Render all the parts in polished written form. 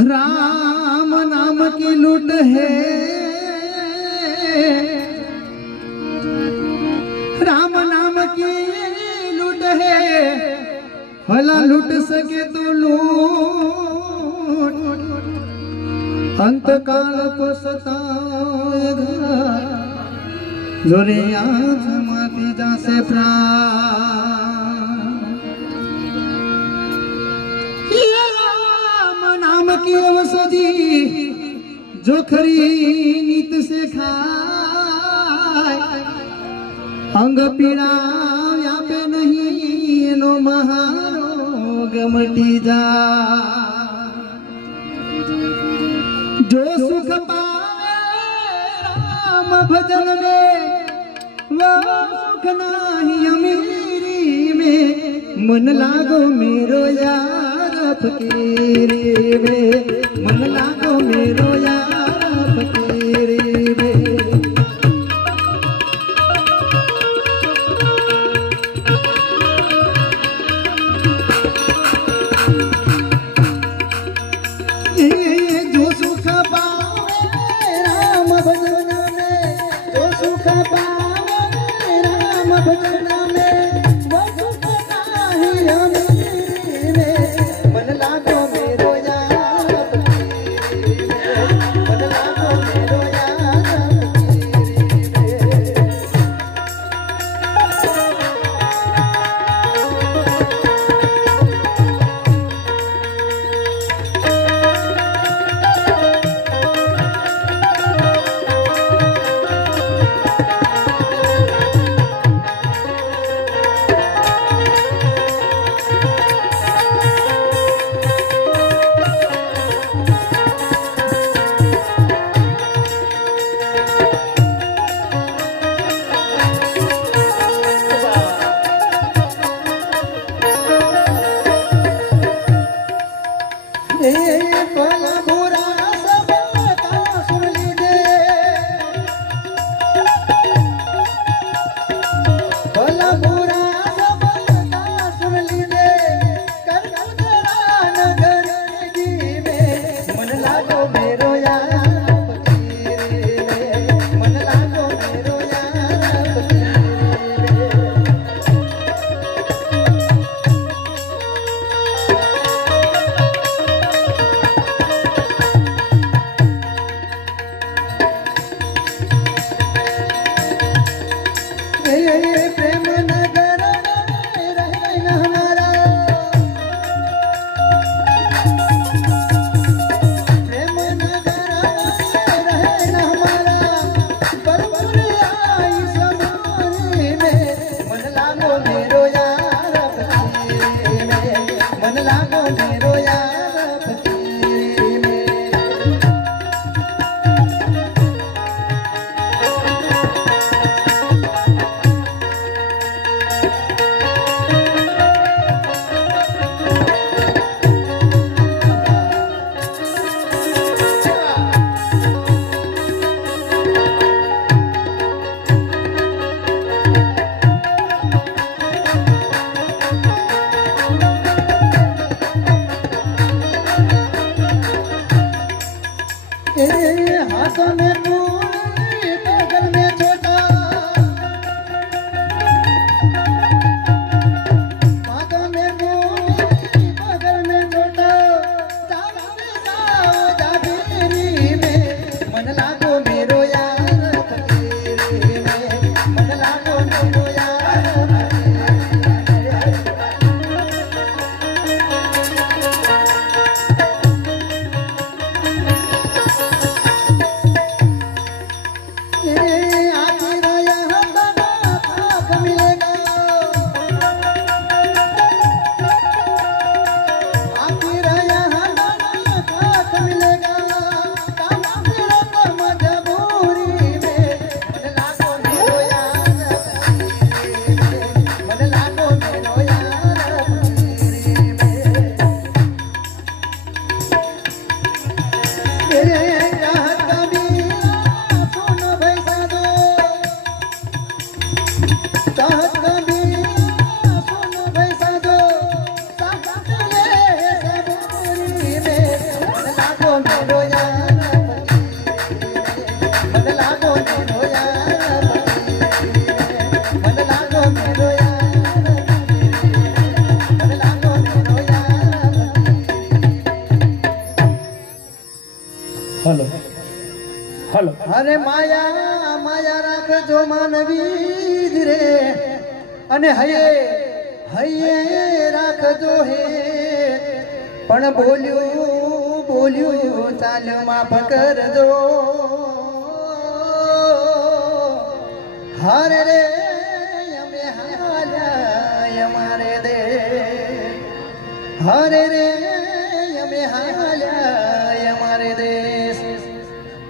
राम नाम की लूट है, राम नाम की लूट है, भला लूट सके तो लूट, अंतकाल पछताएगा, जोरे आज माती जासे प्राण। नाम की औषधि जो खरी नीत से खाए, अंग पीड़ा व्यापे नहीं नो महारोग मटी जा। जो सुख पावे राम भजन में, वो सुख नहीं अमीरी में, मन लागो मेरो यार फकीरी में, मन लागो मेरो यार फकीरी में। जो सुख पावे राम भजन में, जो सुख पावे राम भजन में, वो सुख नहीं अमीरी में, मन लागो मेरो यार फकीरी में, मन लागो मेरो यार फकीरी में। भला बुरा सब का सुन लीजिए, भला बुरा सब का सुन लीजिए, कर तेरा नगर जी में, मन लागो मेरो यार फकीरी में, मन लागो मेरो यार फकीरी में। प्रेम नगर रहे न हमारा, प्रेम नगर रहे न हमारा, बरपुर आई समारी में, मन लागो मेरो यार फकीरी में, मन लागो मेरो यार फकीरी में। हाथ में मूली बगल में छोटा, हाथ में मूली बगल में छोटा, जागीरी में, मन लागो मेरो यार फकीरी में, मन लागो मेरो यार હલો હલો અરે માયા માયા રાખજો માનવી રે અને હયે હયે રાખજો હે પણ બોલ્યું બોલ્યું ચાલ માફ કરજો હારે રે અમે હાલ્યા અમારે દે હારે રે અમે હાલ્યા અમારે દેશ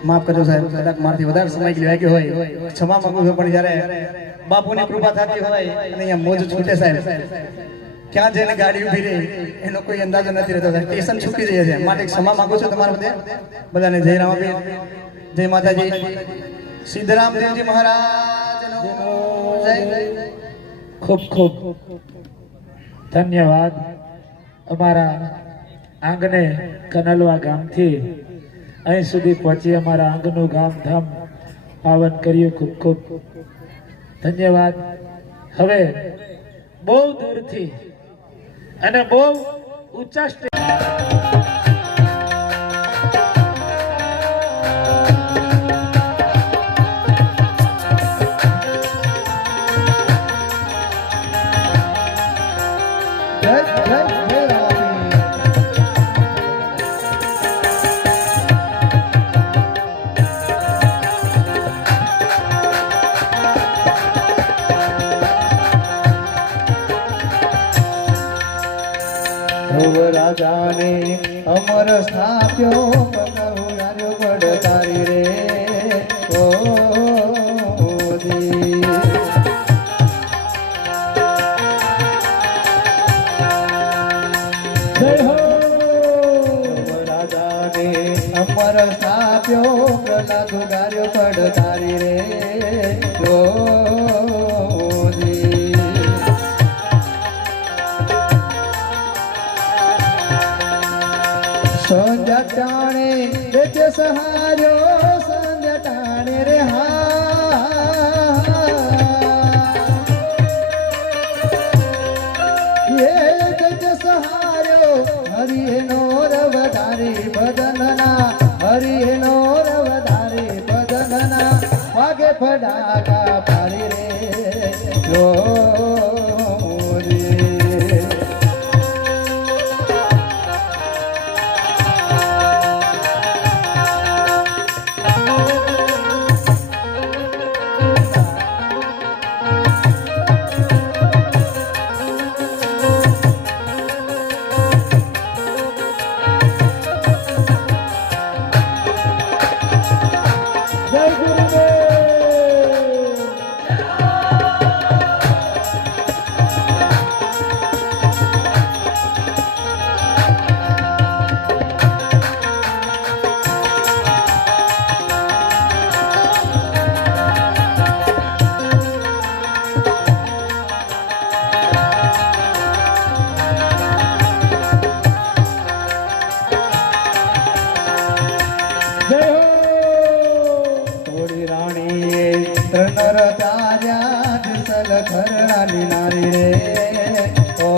માફ કરજો સાહેબ કદાચ મારાથી વધારે સમય લાગ્યો હોય ક્ષમા માંગુ છું પણ જ્યારે બાપુની કૃપા થતી હોય અને અહીંયા મોજ છૂટે સાહેબ ક્યાં જઈને ગાડી ઊભી રહે એનો કોઈ અંદાજો નથી રહેતો સ્ટેશન છૂટી જાય છે માટે ક્ષમા માંગુ છું તમારા બધે બધાને જય રામાબીર જય માતાજી સિદ્ધરામદેવજી મહારાજનો જય ખૂબ ખૂબ ધન્યવાદ અમારા આંગણે કનલવા ગામથી અહીં સુધી પહોંચી અમારા આંગનું ગામ ધામ પાવન કર્યું ખૂબ ખૂબ ધન્યવાદ હવે બહુ દૂરથી અને બહુ ઊંચા રાજાને અમર સ્થાપ્યો પગલાર્યો પડતારી રે ઓ દી જય હો રાજાને અમર સ્થાપ્યો પ્રહલાદ ગાર્યો પડતારી રે ઓ સંજટાણે તે સહાર્યો સંજટાણે રે હા એ સહાર્યો હરિનો રવધારી બદનના હરિનો રવધારી બદનના વાગે ફડાકા પારી રે લો ઘરણાની નારી રે ઓ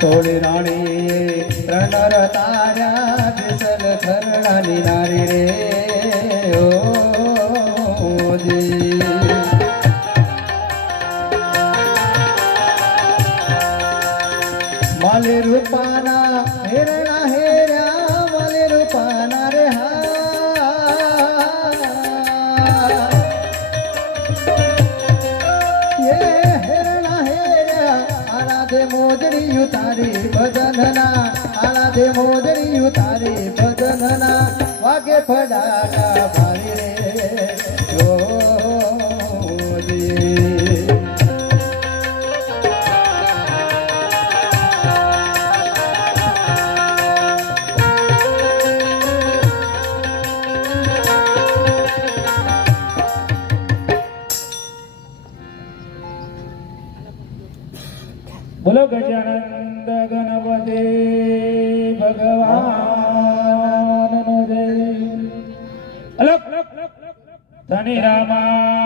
થોડી રાણી ત્રણ તાર્યા દિસલ ઘરણાની નારી રે ઓ માલે રૂપાના હેરણા હેર્યા માલે રૂપાના રે હેરણા હેર્યા આરાધે મોજડી ઉતારી ભજનના આરાધે મોજડી ઉતારી ભજનના વાગે ફડાકા ભારી રે બોલો ગજાનંદ ગણપતિ ભગવાન જય અલગ ધની રામા